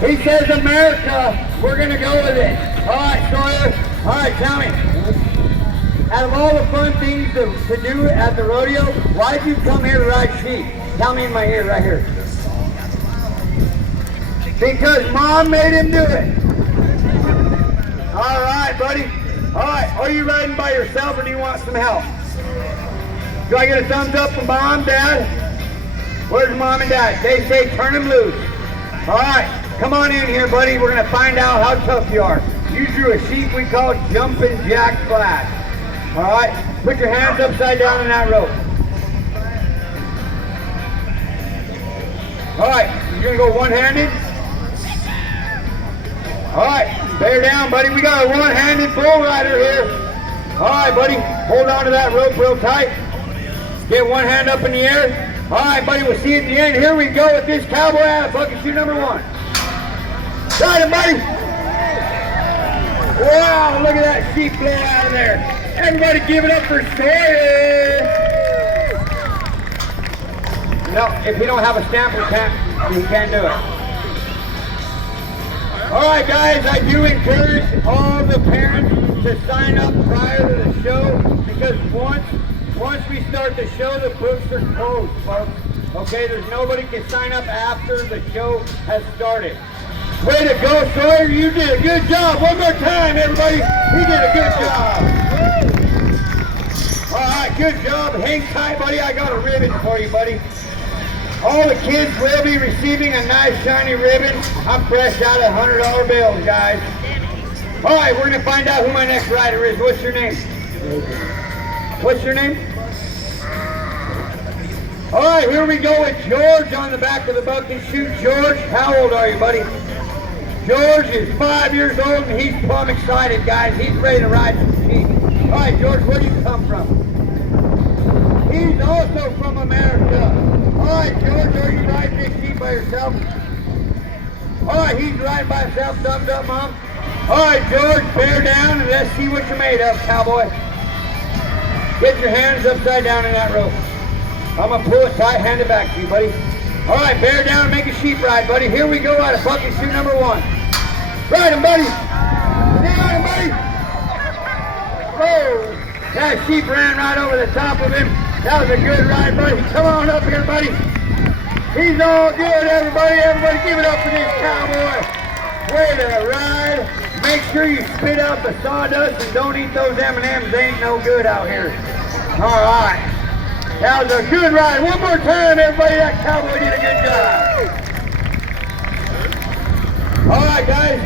He says America. We're going to go with it. All right, Sawyer. All right, tell me. Out of all the fun things to do at the rodeo, why did you come here to ride sheep? Tell me in my ear right here. Because Mom made him do it. All right, buddy. All right, are you riding by yourself or do you want some help? Do I get a thumbs up from Mom, Dad? Where's Mom and Dad? They say turn him loose. All right, come on in here, buddy. We're going to find out how tough you are. You drew a sheep we call Jumpin' Jack Flat. All right, put your hands upside down in that rope. All right, you're going to go one-handed. All right, bear down, buddy. We got a one-handed bull rider here. All right, buddy, hold on to that rope real tight. Get one hand up in the air. All right, buddy, we'll see you at the end. Here we go with this cowboy out of bucket shoe number 1. Ride him, buddy. Wow, look at that sheep blow out of there. Everybody give it up for Sawyer. No, if you don't have a stamp, you can't do it. All right, guys, I do encourage all the parents to sign up prior to the show because once we start the show, the books are closed, folks. Okay, there's nobody can sign up after the show has started. Way to go, Sawyer. You did a good job. One more time, everybody. You did a good job. All right, good job. Hang tight, buddy. I got a ribbon for you, buddy. All the kids will be receiving a nice shiny ribbon. I'm fresh out of $100 bills, guys. All right, we're going to find out who my next rider is. What's your name? What's your name? All right, here we go with George on the back of the bucket chute. George, how old are you, buddy? George is 5 years old and he's plumb excited, guys. He's ready to ride some sheep. All right, George, where do you come from? He's also from America. All right, George, are you riding this sheep by yourself? All right, he's riding by himself. Thumbs up, Mom. All right, George, bear down and let's see what you're made of, cowboy. Get your hands upside down in that rope. I'm going to pull it tight, hand it back to you, buddy. All right, bear down and make a sheep ride, buddy. Here we go out of bucket shoe number 1. Ride him, buddy. Ride him, buddy. Whoa. That sheep ran right over the top of him. That was a good ride, buddy. Come on up here, buddy. He's all good, everybody. Everybody give it up for this cowboy. Way to ride. Make sure you spit out the sawdust and don't eat those M&Ms. They ain't no good out here. All right. That was a good ride. One more time, everybody. That cowboy did a good job. All right, guys.